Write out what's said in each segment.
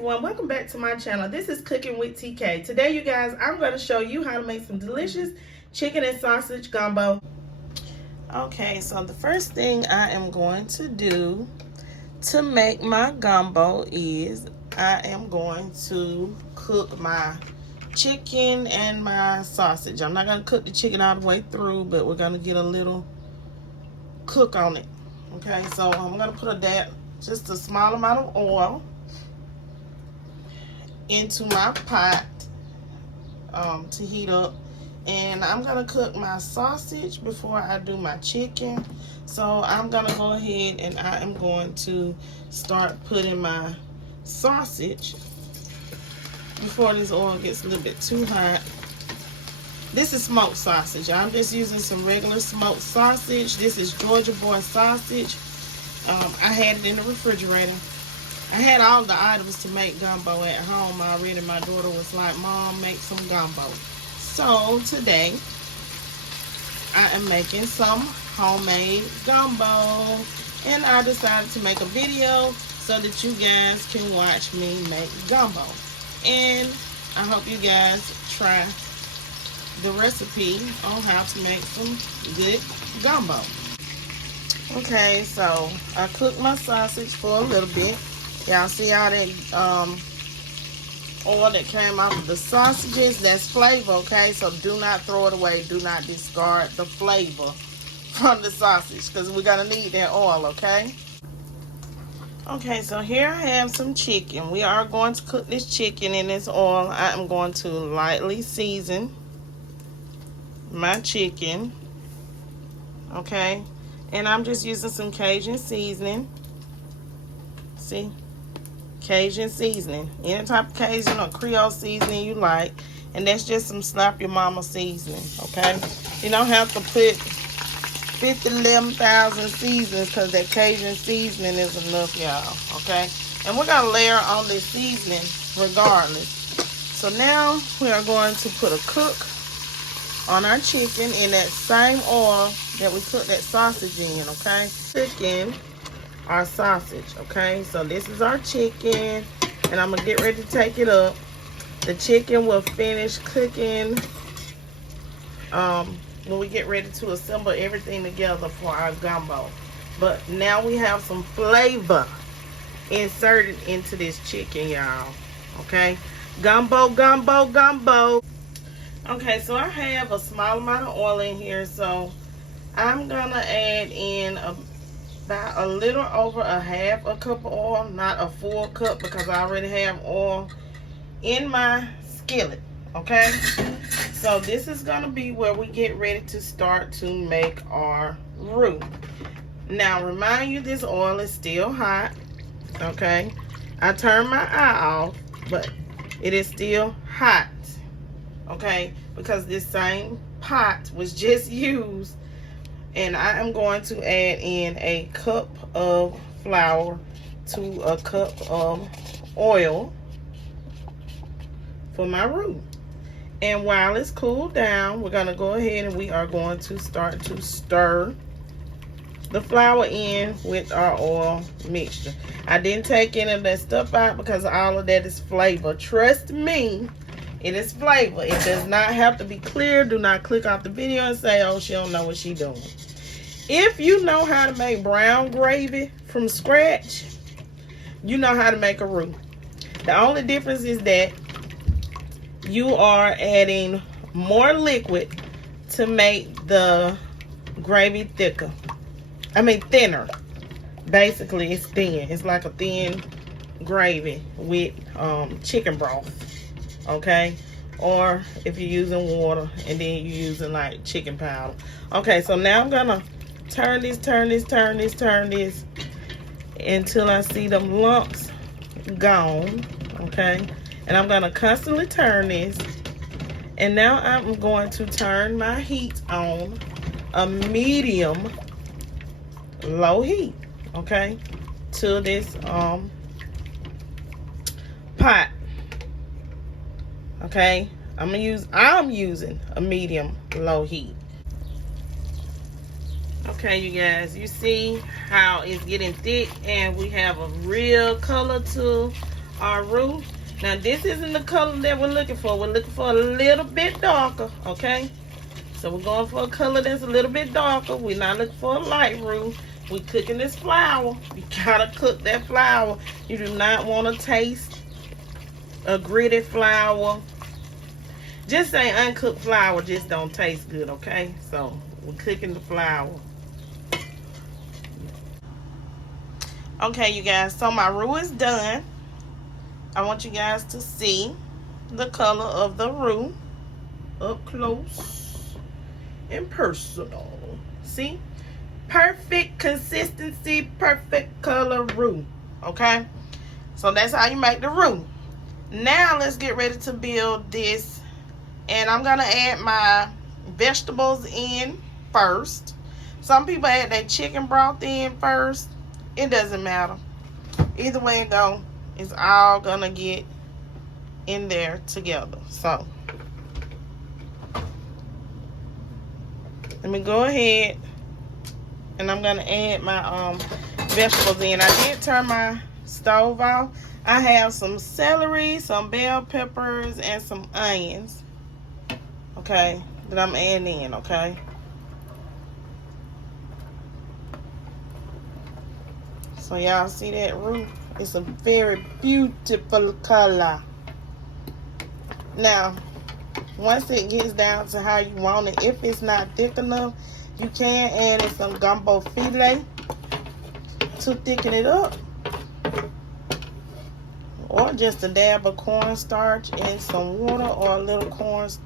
everyone, welcome back to my channel. This is Cooking with TK. Today you guys, I'm going to show you how to make some delicious chicken and sausage gumbo. Okay, so the first thing I am going to do to make my gumbo is I am going to cook my chicken and my sausage. I'm not going to cook the chicken all the way through, but we're going to get a little cook on it. Okay, so I'm going to put just a small amount of oil into my pot to heat up, and I'm gonna cook my sausage before I do my chicken. So I'm gonna go ahead and I am going to start putting my sausage before this oil gets a little bit too hot. This is smoked sausage. I'm just using some regular smoked sausage. This is Georgia boy sausage. I had it in the refrigerator. I had all the items to make gumbo at home already. My daughter was like, Mom, make some gumbo. So today, I am making some homemade gumbo. And I decided to make a video so that you guys can watch me make gumbo. And I hope you guys try the recipe on how to make some good gumbo. Okay, so I cooked my sausage for a little bit. Y'all see all that oil that came off of the sausages? That's flavor, okay? So do not throw it away. Do not discard the flavor from the sausage, because we're going to need that oil, okay? Okay, so here I have some chicken. We are going to cook this chicken in this oil. I am going to lightly season my chicken, okay? And I'm just using some Cajun seasoning. See? Cajun seasoning, any type of Cajun or Creole seasoning you like, and that's just some slap your mama seasoning, okay? You don't have to put 11,000 seasonings, because that Cajun seasoning is enough, y'all, okay? And we're gonna layer on this seasoning regardless. So now we are going to put a cook on our chicken in that same oil that we cooked that sausage in, okay? Chicken, our sausage, okay? So this is our chicken, and I'm gonna get ready to take it up. The chicken will finish cooking when we get ready to assemble everything together for our gumbo. But now we have some flavor inserted into this chicken, y'all, okay? Gumbo, gumbo, gumbo. Okay, so I have a small amount of oil in here, so I'm gonna add in about a little over a half a cup of oil, not a full cup, because I already have oil in my skillet, okay? So this is gonna be where we get ready to start to make our roux. Now remind you, this oil is still hot, okay? I turned my eye off, but it is still hot, okay? Because this same pot was just used. And I am going to add in a cup of flour to a cup of oil for my roux. And while it's cooled down, we're going to go ahead and we are going to start to stir the flour in with our oil mixture. I didn't take any of that stuff out because all of that is flavor. Trust me, it is flavor. It does not have to be clear. Do not click off the video and say, oh, she don't know what she's doing. If you know how to make brown gravy from scratch, you know how to make a roux. The only difference is that you are adding more liquid to make the gravy thicker. I mean thinner. Basically, it's thin. It's like a thin gravy with chicken broth, okay? Or if you're using water and then you're using like chicken powder. Okay, so now I'm gonna turn this until I see them lumps gone, okay? And I'm gonna constantly turn this. And now I'm going to turn my heat on a medium low heat, okay, to this pot, okay? I'm using a medium low heat. Okay, you guys, you see how it's getting thick, and we have a real color to our roux. Now this isn't the color that we're looking for. We're looking for a little bit darker, okay? So we're going for a color that's a little bit darker. We're not looking for a light roux. We're cooking this flour. You gotta cook that flour. You do not want to taste a gritty flour. Just say uncooked flour just don't taste good, okay? So we're cooking the flour. Okay, you guys, so my roux is done. I want you guys to see the color of the roux up close and personal. See? Perfect consistency, perfect color roux. Okay? So that's how you make the roux. Now let's get ready to build this. And I'm going to add my vegetables in first. Some people add their chicken broth in first. It doesn't matter. Either way it go, it's all going to get in there together. So let me go ahead and I'm going to add my vegetables in. I did turn my stove off. I have some celery, some bell peppers, and some onions. Okay, that I'm adding in, okay? So y'all see that roux? It's a very beautiful color. Now, once it gets down to how you want it, if it's not thick enough, you can add in some Gumbo Flie to thicken it up. Or just a dab of cornstarch and some water, or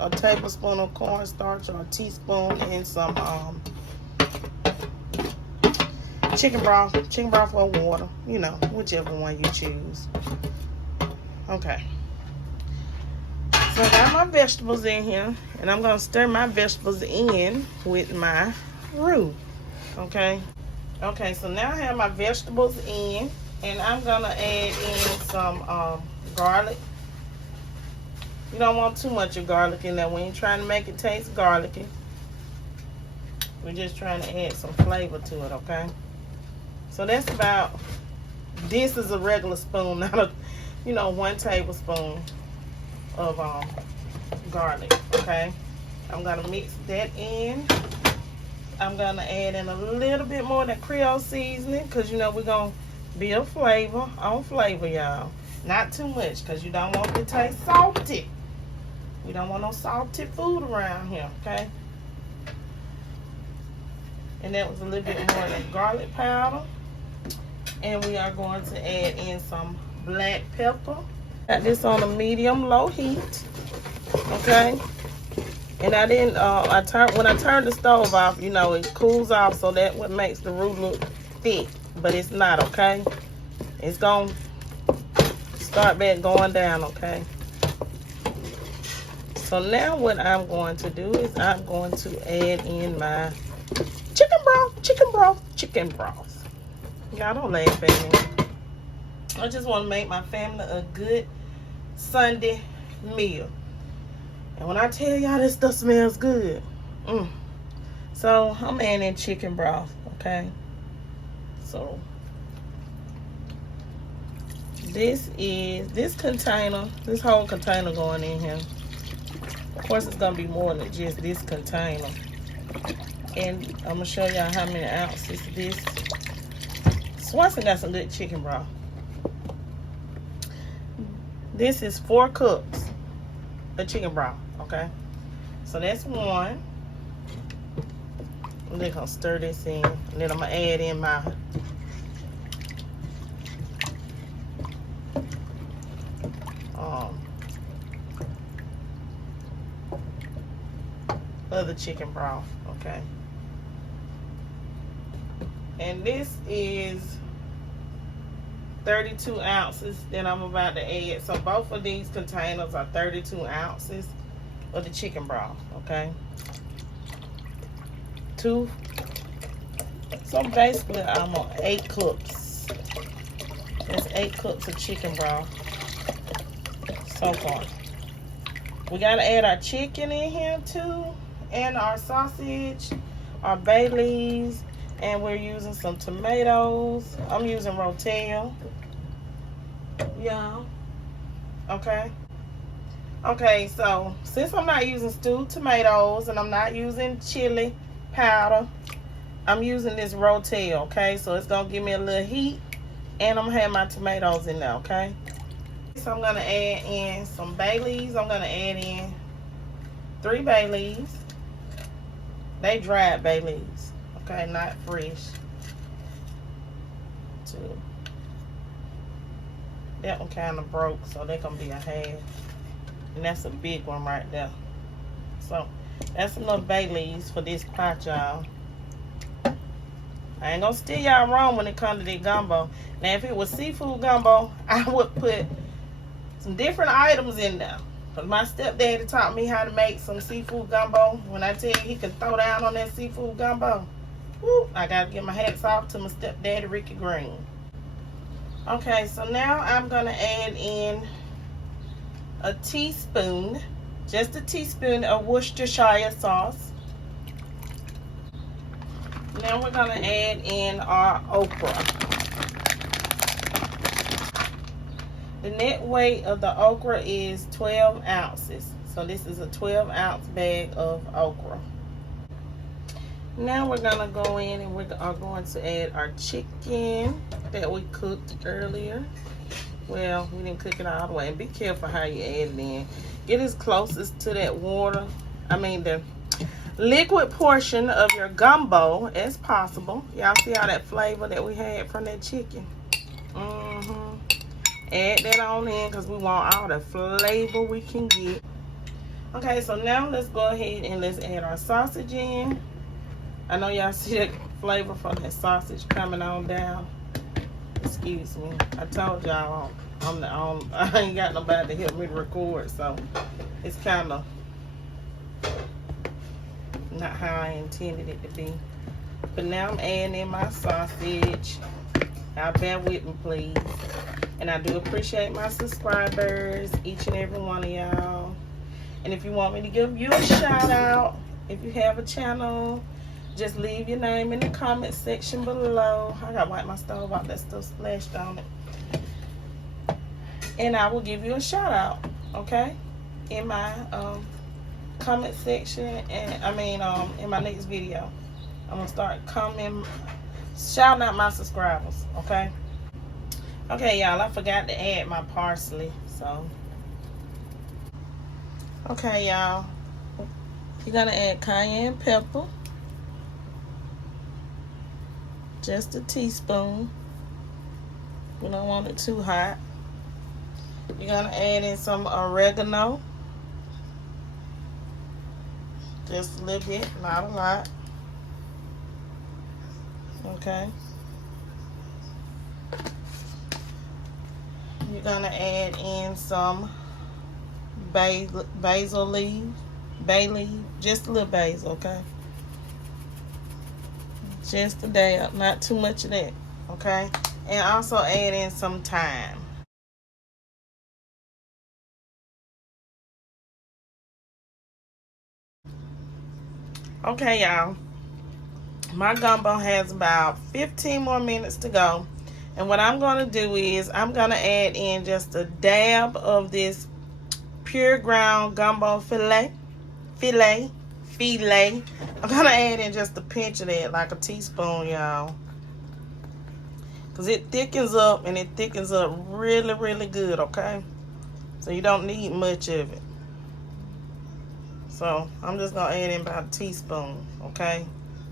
a tablespoon of cornstarch, or a teaspoon and some chicken broth or water, you know, whichever one you choose. Okay. So I got my vegetables in here, and I'm going to stir my vegetables in with my roux. Okay. Okay, so now I have my vegetables in, and I'm going to add in some garlic. You don't want too much of garlic in there. We ain't trying to make it taste garlicky. We're just trying to add some flavor to it, okay? So that's about, this is a regular spoon, not a, 1 tablespoon of garlic, okay? I'm going to mix that in. I'm going to add in a little bit more of that Creole seasoning, because, we're going to build flavor on flavor, y'all. Not too much, because you don't want it to taste salty. We don't want no salty food around here, okay? And that was a little bit more than garlic powder. And we are going to add in some black pepper. Got this on a medium-low heat, okay? And I didn't, when I turned the stove off, it cools off, so that what makes the roux look thick, but it's not, okay? It's going to start back going down, okay? So now what I'm going to do is I'm going to add in my chicken broth. Y'all don't laugh at me. I just want to make my family a good Sunday meal. And when I tell y'all this stuff smells good. So I'm adding chicken broth, okay? So this whole container going in here. Of course, it's going to be more than just this container. And I'm going to show y'all how many ounces this. Swanson got some good chicken broth. This is 4 cups of chicken broth, okay? So that's 1. I'm just going to stir this in. And then I'm going to add in my other chicken broth, okay? And this is 32 ounces that I'm about to add. So both of these containers are 32 ounces of the chicken broth, okay? So basically I'm on 8 cups. That's 8 cups of chicken broth so far. We gotta add our chicken in here too, and our sausage, our bay leaves, and we're using some tomatoes. I'm using Rotel, y'all. Okay. Okay, so since I'm not using stewed tomatoes and I'm not using chili powder, I'm using this Rotel, okay? So it's gonna give me a little heat, and I'm gonna have my tomatoes in there, okay? So I'm gonna add in some bay leaves. I'm gonna add in 3 bay leaves. They dried bay leaves, okay, not fresh. 2. That one kind of broke, so they're gonna be a half. And that's a big one right there. So that's enough bay leaves for this pot, y'all. I ain't gonna steer y'all wrong when it comes to the gumbo. Now, if it was seafood gumbo, I would put some different items in there. But my stepdaddy taught me how to make some seafood gumbo. When I tell you he can throw down on that seafood gumbo, woo, I gotta give my hats off to my stepdaddy, Ricky Green. Okay, so now I'm gonna add in a teaspoon, just a teaspoon of Worcestershire sauce. Now we're gonna add in our okra. The net weight of the okra is 12 ounces. So this is a 12-ounce bag of okra. Now we're gonna go in and we are going to add our chicken that we cooked earlier. Well, we didn't cook it all the way. And be careful how you add it in. Get as closest to that water, the liquid portion of your gumbo as possible. Y'all see all that flavor that we had from that chicken? Add that on in because we want all the flavor we can get. Okay, so now let's go ahead and let's add our sausage in. I know y'all see that flavor from that sausage coming on down. Excuse me. I told y'all I ain't got nobody to help me to record, so it's kind of not how I intended it to be. But now I'm adding in my sausage. Y'all bear with me, please. And I do appreciate my subscribers, each and every one of y'all. And if you want me to give you a shout out, if you have a channel, just leave your name in the comment section below. I gotta wipe my stove out, that stuff splashed on it. And I will give you a shout out, okay? In my comment section, and in my next video. I'm gonna start shouting out my subscribers, okay? Okay, y'all, I forgot to add my parsley, so. Okay, y'all, you're gonna add cayenne pepper. Just a teaspoon. We don't want it too hot. You're gonna add in some oregano. Just a little bit, not a lot. Okay. You're gonna add in some basil leaf, bay leaf, just a little basil, okay? Just a dab, not too much of that, okay? And also add in some thyme. Okay, y'all. My gumbo has about 15 more minutes to go. And what I'm going to do is I'm going to add in just a dab of this pure ground gumbo filet. I'm going to add in just a pinch of that, like a teaspoon, y'all. Because it thickens up, and it thickens up really, really good, okay? So you don't need much of it. So I'm just going to add in about a teaspoon, okay?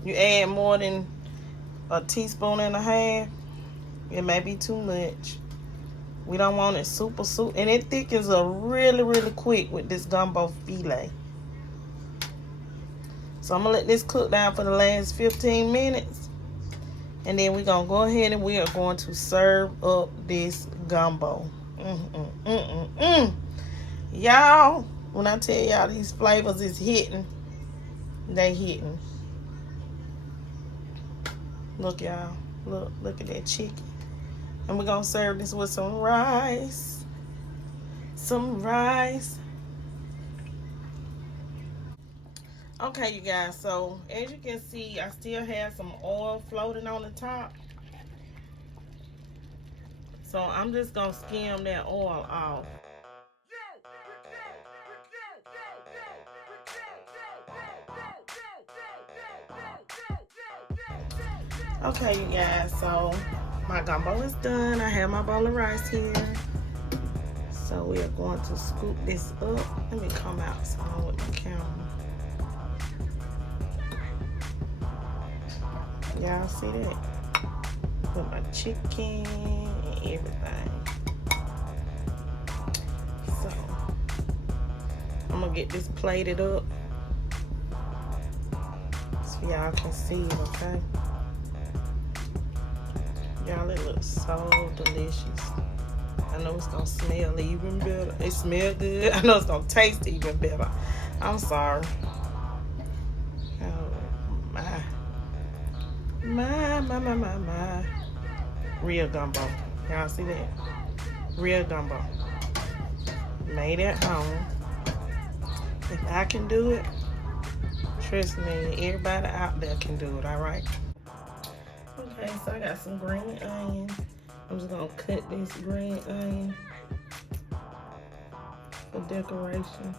You add more than a teaspoon and a half, it may be too much. We don't want it super, and it thickens up really, really quick with this gumbo filet. So I'm going to let this cook down for the last 15 minutes. And then we're going to go ahead and we are going to serve up this gumbo. Y'all, when I tell y'all these flavors is hitting, they hitting. Look, y'all. Look at that chicken. And we're going to serve this with some rice. Okay, you guys, so as you can see, I still have some oil floating on the top. So I'm just going to skim that oil off. Okay, you guys, so my gumbo is done. I have my bowl of rice here. So we are going to scoop this up. Let me come outside with the camera. Y'all see that? With my chicken and everything. So I'm gonna get this plated up so y'all can see it, okay? Y'all, it looks so delicious. I know it's gonna smell even better. It smells good. I know it's gonna taste even better. I'm sorry. Oh my. Real gumbo. Y'all see that? Real gumbo. Made at home. If I can do it, trust me, everybody out there can do it, alright? Okay, so I got some green onion. I'm just gonna cut this green onion for decoration.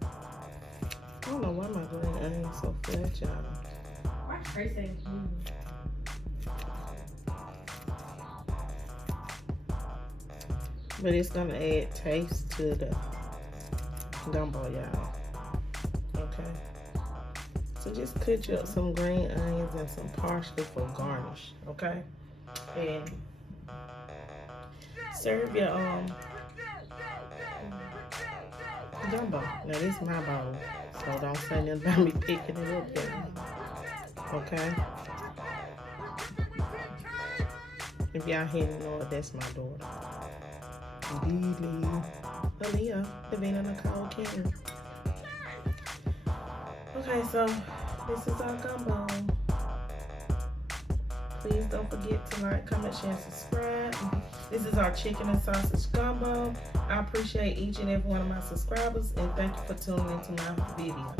I don't know why my green onion is so flat, y'all. Why Tracy? But it's gonna add taste to the gumbo, y'all. Okay. So just cut you up some green onions and some parsley for garnish, okay? And serve your gumbo. Now this is my bowl, so don't say nothing about me picking it up yet. Okay? If y'all didn't know it, that's my daughter. Lily. Aaliyah, Davina Nicole Kenner. Okay, so this is our gumbo. Please don't forget to like, comment, share, and subscribe. This is our chicken and sausage gumbo. I appreciate each and every one of my subscribers, and thank you for tuning into my video.